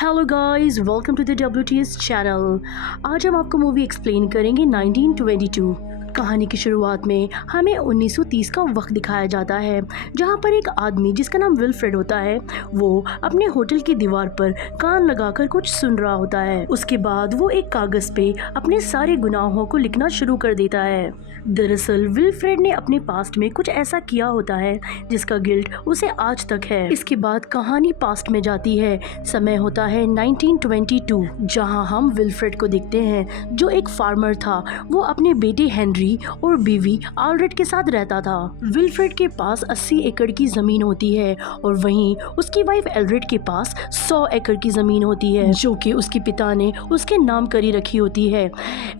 Hello guys, welcome to the WTS channel. आज हम आपको मूवी एक्सप्लेन करेंगे 1922। कहानी की शुरुआत में हमें 1930 का वक्त दिखाया जाता है, जहां पर एक आदमी जिसका नाम विल्फ्रेड होता है वो अपने होटल की दीवार पर कान लगाकर कुछ सुन रहा होता है। उसके बाद वो एक कागज पे अपने सारे गुनाहों को लिखना शुरू कर देता है। दरअसल विल्फ्रेड ने अपने पास्ट में कुछ ऐसा किया होता है जिसका गिल्ट उसे आज तक है। इसके बाद कहानी पास्ट में जाती है। समय होता है 1922, जहां हम विल्फ्रेड को देखते हैं जो एक फार्मर था। वो अपने बेटे हेनरी और बीवी आल्ड्रेड के साथ रहता था। विल्फ्रेड के पास 80 एकड़ की जमीन होती है और वहीं उसकी वाइफ एल्ड्रेड के पास 100 एकड़ की जमीन होती है, जो कि उसके पिता ने उसके नाम करी रखी होती है।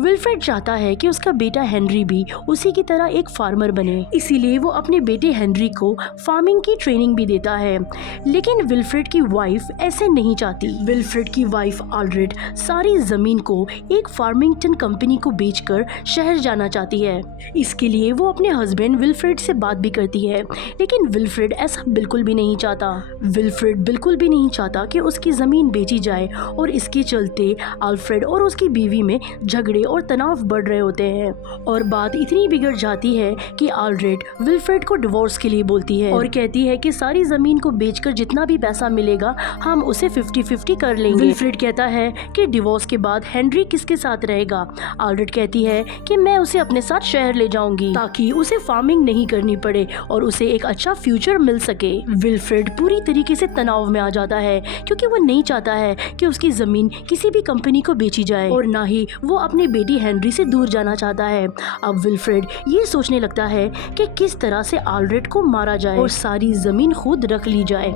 विल्फ्रेड चाहता है कि उसका बेटा हेनरी भी उसी की तरह एक फार्मर बने, इसीलिए वो अपने बेटे हेनरी को फार्मिंग की ट्रेनिंग भी देता है। लेकिन विल्फ्रेड की वाइफ ऐसे नहीं चाहती। विल्फ्रेड की वाइफ आल्ड्रेड सारी जमीन को एक फार्मिंगटन कंपनी को बेचकर शहर जाना चाहती है। इसके लिए वो अपने हस्बैंड विल्फ्रेड से बात भी करती है, लेकिन विल्फ्रेड ऐसा बिल्कुल भी नहीं चाहता। विल्फ्रेड बिल्कुल भी नहीं चाहता कि उसकी जमीन बेची जाए और इसके चलते आल्फ्रेड और उसकी बीवी में झगड़े और तनाव बढ़ रहे होते हैं। और बात इतनी बिगड़ जाती है कि आल्ड्रेड विल्फ्रेड को डिवोर्स के लिए बोलती है और कहती है कि सारी जमीन को बेचकर जितना भी पैसा मिलेगा हम उसे 50-50 कर लेंगे। विल्फ्रेड कहता है कि डिवोर्स के बाद हेनरी किसके साथ रहेगा। आल्ड्रेड कहती है कि मैं उसे अपने साथ शहर ले जाऊंगी ताकि उसे फार्मिंग नहीं करनी पड़े और उसे एक अच्छा फ्यूचर मिल सके। विल्फ्रेड पूरी तरीके से तनाव में आ जाता है क्योंकि वो नहीं चाहता है कि उसकी जमीन किसी भी कंपनी को बेची जाए और ना ही वो अपने बेटी हेनरी से दूर जाना चाहता है। अब विल्फ्रेड ये सोचने लगता है कि किस तरह से आल्ड्रेड को मारा जाए और सारी जमीन खुद रख ली जाए।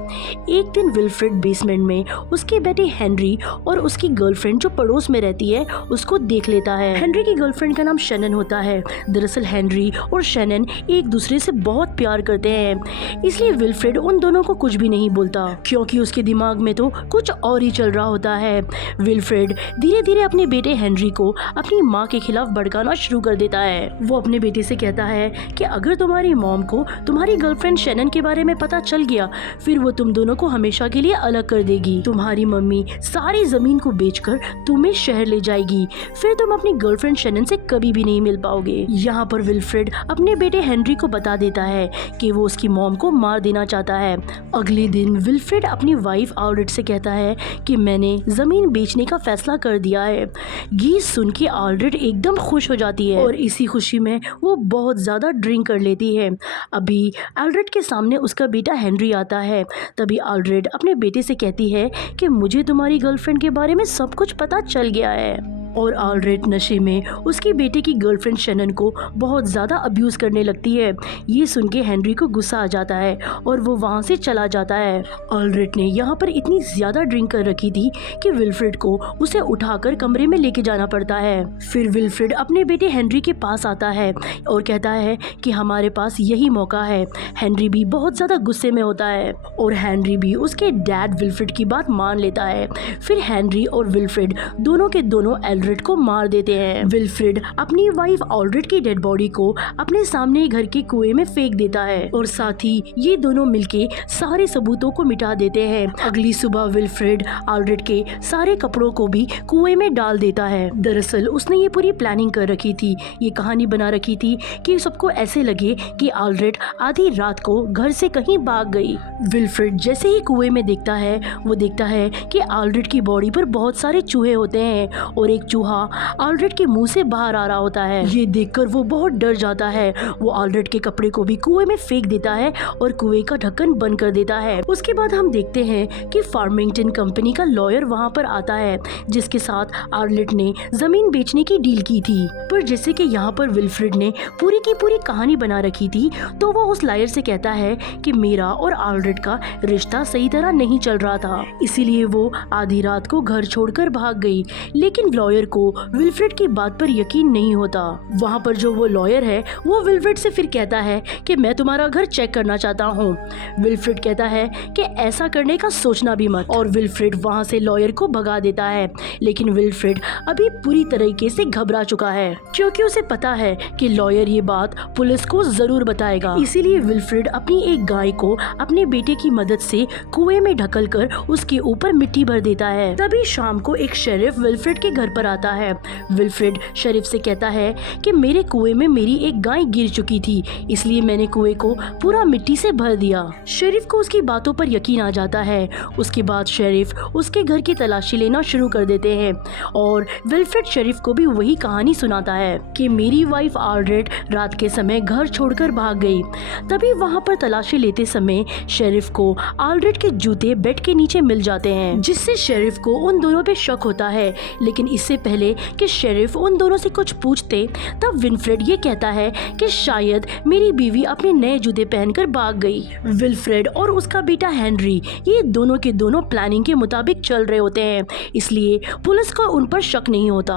एक दिन विल्फ्रेड बेसमेंट में उसके बेटे हेनरी और उसकी गर्लफ्रेंड जो पड़ोस में रहती है उसको देख लेता है। हेनरी की गर्लफ्रेंड का नाम शैनन होता है। दरअसल हेनरी और शैनन एक दूसरे से बहुत प्यार करते हैं, इसलिए विल्फ्रेड उन दोनों को कुछ भी नहीं बोलता क्योंकि उसके दिमाग में तो कुछ और ही चल रहा होता है। विल्फ्रेड धीरे धीरे अपने बेटे हेनरी को अपनी माँ के खिलाफ भड़काना शुरू कर देता है। वो अपने बेटे से कहता है कि अगर तुम्हारी मॉम को तुम्हारी गर्लफ्रेंड शैनन के बारे में पता चल गया फिर वो तुम दोनों को हमेशा के लिए अलग कर देगी। तुम्हारी मम्मी सारी जमीन को बेचकर तुम्हें शहर ले जाएगी, फिर तुम अपनी गर्लफ्रेंड शैनन से कभी भी नहीं मिल पाओगे। यहाँ पर विल्फ्रेड अपने बेटे हेनरी को बता देता है कि वो उसकी मॉम को मार देना चाहता है। अगले दिन विल्फ्रेड अपनी वाइफ आल्ड्रेड से कहता है कि मैंने जमीन बेचने का फैसला कर दिया है। ये सुन के आल्ड्रेड एकदम खुश हो जाती है और इसी खुशी में वो बहुत ज्यादा ड्रिंक कर लेती है। अभी आल्ड्रेड के सामने उसका बेटा हेनरी आता है। तभी आल्ड्रेड अपने बेटे से कहती है कि मुझे तुम्हारी गर्लफ्रेंड के बारे में सब कुछ पता चल गया है। और आल्ड्रेड नशे में उसके बेटे की गर्लफ्रेंड शैनन को बहुत ज़्यादा अब्यूज़ करने लगती है। ये सुन के हेनरी को गुस्सा आ जाता है और वो वहाँ से चला जाता है। आल्ड्रेड ने यहाँ पर इतनी ज़्यादा ड्रिंक कर रखी थी कि विल्फ्रेड को उसे उठाकर कमरे में लेके जाना पड़ता है। फिर विल्फ्रेड अपने बेटे हेनरी के पास आता है और कहता है कि हमारे पास यही मौका है। हेनरी भी बहुत ज़्यादा गुस्से में होता है और हेनरी भी उसके डैड विल्फ्रेड की बात मान लेता है। फिर हेनरी और विल्फ्रेड दोनों के दोनों आल्ड्रेड को मार देते हैं। विल्फ्रेड अपनी वाइफ आल्ड्रेड की डेड बॉडी को अपने सामने घर के कुएं में फेंक देता है और साथ ही ये दोनों मिलके सारे सबूतों को मिटा देते हैं। अगली सुबह विल्फ्रेड आल्ड्रेड के सारे कपड़ों को भी कुएं में डाल देता है। दरअसल उसने ये पूरी प्लानिंग कर रखी थी, ये कहानी बना रखी थी कि सबको ऐसे लगे कि आल्ड्रेड आधी रात को घर से कहीं भाग गई। विल्फ्रेड जैसे ही कुएं में देखता है वो देखता है कि आल्ड्रेड की बॉडी पर बहुत सारे चूहे होते हैं और एक चूहा आल्ड्रेड के मुंह से बाहर आ रहा होता है। ये देखकर वो बहुत डर जाता है। वो आल्ड्रेड के कपड़े को भी कुएं में फेंक देता है और कुएं का ढक्कन बंद कर देता है। उसके बाद हम देखते हैं कि फार्मिंगटन कंपनी का लॉयर वहां पर आता है जिसके साथ आल्ड्रेड ने जमीन बेचने की डील की थी। पर जैसे कि यहाँ पर विल्फ्रेड ने पूरी की पूरी कहानी बना रखी थी तो वो उस लॉयर से कहता है कि मेरा और आल्ड्रेड का रिश्ता सही तरह नहीं चल रहा था, इसीलिए वो आधी रात को घर छोड़कर भाग गई। लेकिन लॉयर लॉयर को विल्फ्रेड की बात पर यकीन नहीं होता। वहाँ पर जो वो लॉयर है वो विल्फ्रेड से फिर कहता है कि मैं तुम्हारा घर चेक करना चाहता हूँ। विल्फ्रेड कहता है कि ऐसा करने का सोचना भी मत, और विल्फ्रेड वहाँ से लॉयर को भगा देता है। लेकिन विल्फ्रेड अभी पूरी तरीके से घबरा चुका है, क्योंकि उसे पता है कि लॉयर ये बात पुलिस को जरूर बताएगा। इसीलिए विल्फ्रेड अपनी एक गाय को अपने बेटे की मदद से कुएं में ढकलकर उसके ऊपर मिट्टी भर देता है। तभी शाम को एक शेरिफ विल्फ्रेड के घर पर आता है। विल्फ्रेड शेरिफ से कहता है कि मेरे कुएं में मेरी एक गाय गिर चुकी थी, इसलिए मैंने कुएं को पूरा मिट्टी से भर दिया। शेरिफ को उसकी बातों पर यकीन आ जाता है। उसके बाद शेरिफ उसके घर की तलाशी लेना शुरू कर देते हैं और विल्फ्रेड शेरिफ को भी वही कहानी सुनाता है कि मेरी वाइफ आल्ड्रेड रात के समय घर छोड़कर भाग गई। तभी वहाँ पर तलाशी लेते समय शेरिफ को आल्ड्रेड के जूते बेड के नीचे मिल जाते हैं, जिससे शेरिफ को उन दोनों पे शक होता है। लेकिन इससे पहले कि शेरिफ उन दोनों से कुछ पूछते तब विल्फ्रेड ये कहता है कि शायद मेरी बीवी अपने नए जूते पहनकर भाग गई। विल्फ्रेड और उसका बेटा हेनरी ये दोनों के दोनों प्लानिंग के मुताबिक चल रहे होते हैं, इसलिए पुलिस को उन पर शक नहीं होता।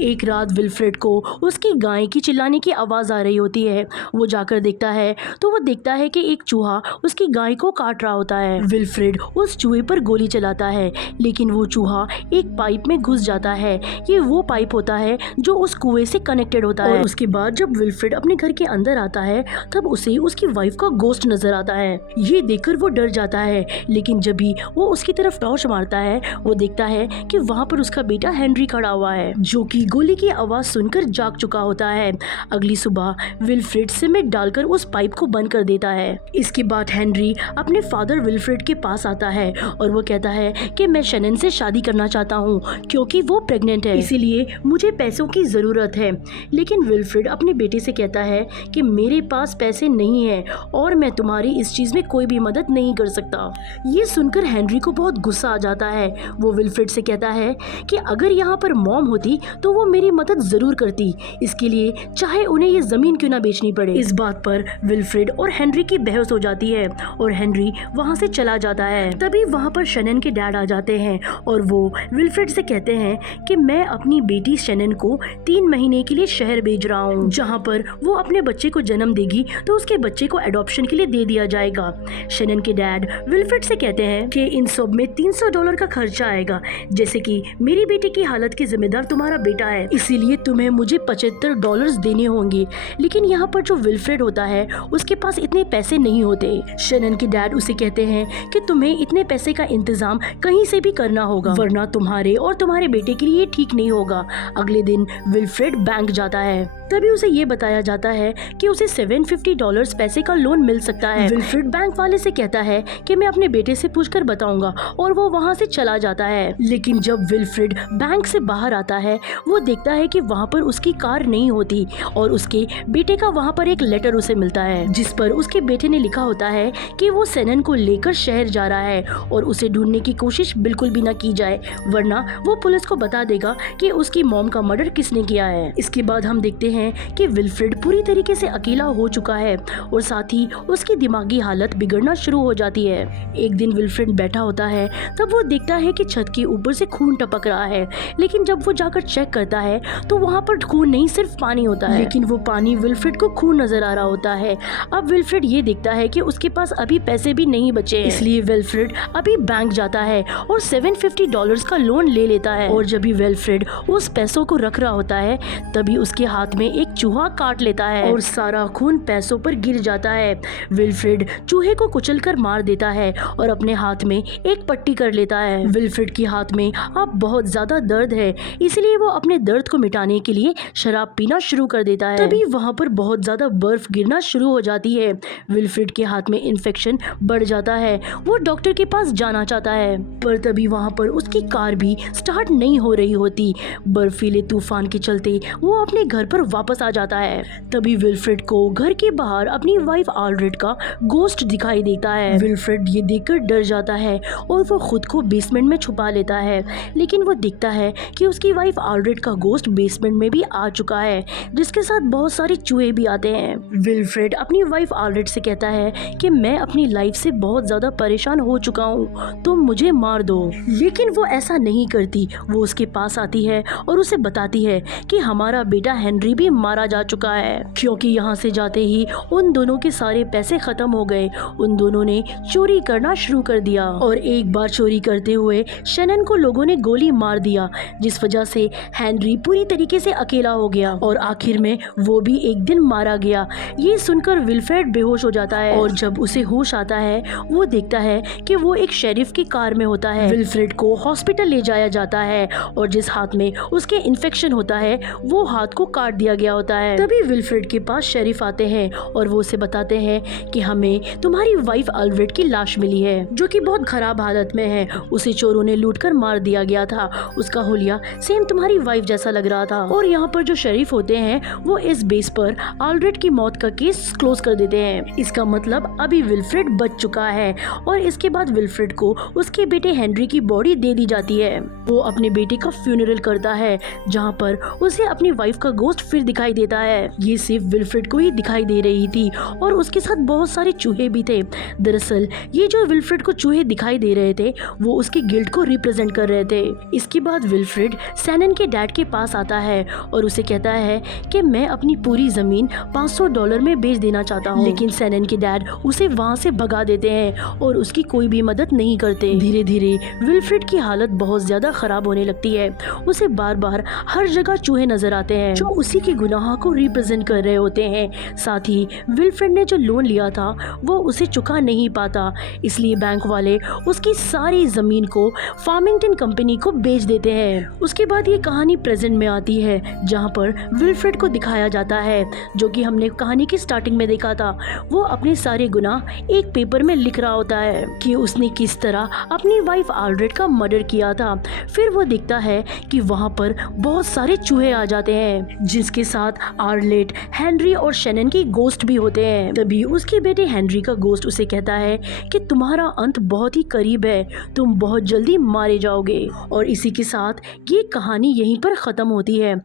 एक रात विल्फ्रेड को उसकी गाय की चिल्लाने की आवाज आ रही होती है। वो जाकर देखता है तो वो देखता है कि एक चूहा उसकी गाय को काट रहा होता है। विल्फ्रेड उस चूहे पर गोली चलाता है, लेकिन वो चूहा एक पाइप में घुस जाता है। ये वो पाइप होता है जो उस कुएं से कनेक्टेड होता है। उसके बाद जब विल्फ्रेड अपने घर के अंदर आता है तब उसे उसकी वाइफ का गोश्त नजर आता है। ये देखकर वो डर जाता है, लेकिन जब भी वो उसकी तरफ टॉर्च मारता है वो देखता है कि वहाँ पर उसका बेटा हेनरी खड़ा हुआ है, जो कि गोली की आवाज सुनकर जाग चुका होता है। अगली सुबह विल्फ्रेड सीमेंट डालकर उस पाइप को बंद कर देता है। इसके बाद हेनरी अपने फादर विल्फ्रेड के पास आता है और वो कहता है कि मैं शनन से शादी करना चाहता हूँ क्योंकि वो प्रेग्नेंट है, इसीलिए मुझे पैसों की जरूरत है। लेकिन विल्फ्रेड अपने बेटे से कहता है कि मेरे पास पैसे नहीं है और मैं तुम्हारी इस चीज में कोई भी मदद नहीं कर सकता। ये सुनकर हेनरी को बहुत गुस्सा आ जाता है। वो विल्फ्रेड से कहता है कि अगर यहाँ पर मॉम होती तो वो मेरी मदद जरूर करती, इसके लिए चाहे उन्हें ये जमीन क्यों ना बेचनी पड़े। इस बात पर विल्फ्रेड और हेनरी की बहस हो जाती है और हेनरी वहाँ से चला जाता है। तभी वहाँ पर शनन के डैड आ जाते हैं और वो विल्फ्रेड से कहते हैं कि मैं अपनी बेटी शनन को 3 महीने के लिए शहर भेज रहा हूँ, जहाँ पर वो अपने बच्चे को जन्म देगी तो उसके बच्चे को एडॉप्शन के लिए दे दिया जाएगा। शनन के डैड विल्फ्रेड से कहते हैं कि इन सब में $300 का खर्चा आएगा, जैसे कि मेरी बेटी की हालत के जिम्मेदार तुम्हारा बेटा है, इसीलिए तुम्हें मुझे $75 देने होंगे। लेकिन यहाँ पर जो विल्फ्रेड होता है उसके पास इतने पैसे नहीं होते। शनन के डैड उसे कहते हैं कि तुम्हें इतने पैसे का इंतजाम कहीं से भी करना होगा, वरना तुम्हारे और तुम्हारे बेटे के लिए ठीक नहीं होगा। अगले दिन विल्फ्रेड बैंक जाता है। तभी उसे ये बताया जाता है कि उसे $750 पैसे का लोन मिल सकता है। विल्फ्रेड बैंक वाले से कहता है कि मैं अपने बेटे से पूछकर बताऊंगा और वो वहाँ से चला जाता है। लेकिन जब विल्फ्रेड बैंक से बाहर आता है वो देखता है कि वहाँ पर उसकी कार नहीं होती और उसके बेटे का वहाँ पर एक लेटर उसे मिलता है, जिस पर उसके बेटे ने लिखा होता है कि वो शनन को लेकर शहर जा रहा है और उसे ढूंढने की कोशिश बिल्कुल भी ना की जाए, वरना वो पुलिस को बता देगा कि उसकी मॉम का मर्डर किसने किया है। इसके बाद हम देखते हैं कि विल्फ्रेड पूरी तरीके से अकेला हो चुका है और साथ ही उसकी दिमागी हालत बिगड़ना शुरू हो जाती है। एक दिन विल्फ्रेड बैठा होता है तब वो देखता है कि छत के ऊपर से खून टपक रहा है, लेकिन जब वो जाकर चेक करता है तो वहाँ पर खून नहीं सिर्फ पानी होता है, लेकिन वो पानी विल्फ्रेड को खून नजर आ रहा होता है। अब विल्फ्रेड ये देखता है कि उसके पास अभी पैसे भी नहीं बचे हैं, इसलिए विल्फ्रेड अभी बैंक जाता है और $750 का लोन ले लेता है। और जब भी विल्फ्रेड उस पैसों को रख रहा होता है तभी उसके हाथ में एक चूहा काट लेता है और सारा खून पैसों पर गिर जाता है। विल्फ्रेड चूहे को कुचलकर मार देता है और अपने हाथ में एक पट्टी कर लेता है। विल्फ्रेड के हाथ में अब बहुत ज्यादा दर्द है, इसलिए वो अपने दर्द को मिटाने के लिए शराब पीना शुरू कर देता है। तभी वहाँ पर बहुत ज्यादा बर्फ गिरना शुरू हो जाती है। विल्फ्रेड के हाथ में इन्फेक्शन बढ़ जाता है। वो डॉक्टर के पास जाना चाहता है, पर तभी वहाँ पर उसकी कार भी स्टार्ट नहीं हो रही होती। बर्फीले तूफान के चलते वो अपने घर पर वापस आ जाता है। तभी विल्फ्रेड को घर के बाहर अपनी वाइफ आल्ड्रेड का गोश्त दिखाई देता है। विल्फ्रेड ये देखकर डर जाता है और वो खुद को बेसमेंट में छुपा लेता है, लेकिन वो देखता है कि उसकी वाइफ आल्ड्रेड का गोश्त बेसमेंट में भी आ चुका है, जिसके साथ बहुत सारे चूहे भी आते हैं। विल्फ्रेड अपनी वाइफ आल्ड्रेड से कहता है कि मैं अपनी लाइफ से बहुत ज्यादा परेशान हो चुका हूँ, तो मुझे मार दो। लेकिन वो ऐसा नहीं करती। वो उसके पास आती है और उसे बताती है कि हमारा बेटा हेनरी भी मारा जा चुका है, क्योंकि यहाँ से जाते ही उन दोनों के सारे पैसे खत्म हो गए। उन दोनों ने चोरी करना शुरू कर दिया और एक बार चोरी करते हुए शैनन को लोगों ने गोली मार दिया, जिस वजह से हेनरी पूरी तरीके से अकेला हो गया और आखिर में वो भी एक दिन मारा गया। ये सुनकर विल्फ्रेड बेहोश हो जाता है और जब उसे होश आता है वो देखता है कि वो एक शेरिफ की कार में होता है। विल्फ्रेड को हॉस्पिटल ले जाया जाता है और जिस हाथ में उसके इन्फेक्शन होता है वो हाथ को काट दिया गया होता है। तभी विल्फ्रेड के पास शेरिफ आते हैं और वो उसे बताते हैं कि हमें तुम्हारी वाइफ अल्फ्रेड की लाश मिली है, जो कि बहुत खराब हालत में है। उसे चोरों ने लूटकर मार दिया गया था। उसका हुलिया सेम तुम्हारी वाइफ जैसा लग रहा था। और यहाँ पर जो शेरिफ होते हैं वो इस बेस पर अल्फ्रेड की मौत का केस क्लोज कर देते हैं। इसका मतलब अभी विल्फ्रेड बच चुका है और इसके बाद विल्फ्रेड को उसके बेटे हेनरी की बॉडी दे दी जाती है। वो अपने बेटे का फ्यूनरल करता है, जहाँ पर उसे अपनी वाइफ का गोश्त फिर दिखाई देता है। ये सिर्फ विल्फ्रेड को ही दिखाई दे रही थी और उसके साथ बहुत सारे चूहे भी थे। दरअसल ये जो विल्फ्रेड को चूहे दिखाई दे रहे थे वो उसके गिल्ट को रिप्रेजेंट कर रहे थे। इसके बाद विल्फ्रेड शैनन के डैड के पास आता है और उसे कहता है कि मैं अपनी पूरी जमीन $500 में बेच देना चाहता हूँ, लेकिन शैनन के डैड उसे वहाँ से भगा देते हैं और उसकी कोई भी मदद नहीं करते। धीरे धीरे विल्फ्रेड की हालत बहुत ज्यादा खराब होने लगती है। उसे बार बार हर जगह चूहे नजर आते हैं जो उसी के गुनाह को रिप्रेजेंट कर रहे होते हैं। साथ ही विल्फ्रेड ने जो लोन लिया था वो उसे चुका नहीं पाता, इसलिए बैंक वाले उसकी सारी जमीन को फार्मिंगटन कंपनी को बेच देते हैं। उसके बाद ये कहानी प्रेजेंट में आती है, जहाँ पर विल्फ्रेड को दिखाया जाता है जो कि हमने कहानी की स्टार्टिंग में देखा था। वो अपने सारे गुनाह एक पेपर में लिख रहा होता है कि उसने किस तरह अपनी वाइफ अल्फ्रेड का मर्डर किया था। फिर वो देखता है कि वहाँ पर बहुत सारे चूहे आ जाते हैं, जिसके साथ आर्लेट, हेनरी और शैनन की गोस्ट भी होते हैं। तभी उसके बेटे हेनरी का गोस्ट उसे कहता है कि तुम्हारा अंत बहुत ही करीब है, तुम बहुत जल्दी मारे जाओगे। और इसी के साथ ये कहानी यहीं पर खत्म होती है।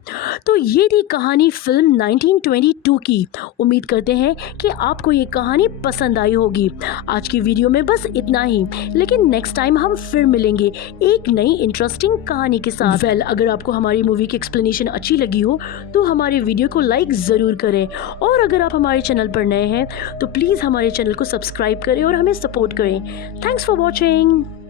तो ये थी कहानी फिल्म 1922 की। उम्मीद करते हैं कि आपको ये कहानी पसंद आई होगी। आज की वीडियो में बस इतना ही, लेकिन नेक्स्ट टाइम हम फिर मिलेंगे एक नई इंटरेस्टिंग कहानी के साथ। अगर आपको हमारी मूवी की एक्सप्लेनेशन अच्छी लगी हो तो हमारे वीडियो को लाइक ज़रूर करें, और अगर आप हमारे चैनल पर नए हैं तो प्लीज़ हमारे चैनल को सब्सक्राइब करें और हमें सपोर्ट करें। Thanks for watching.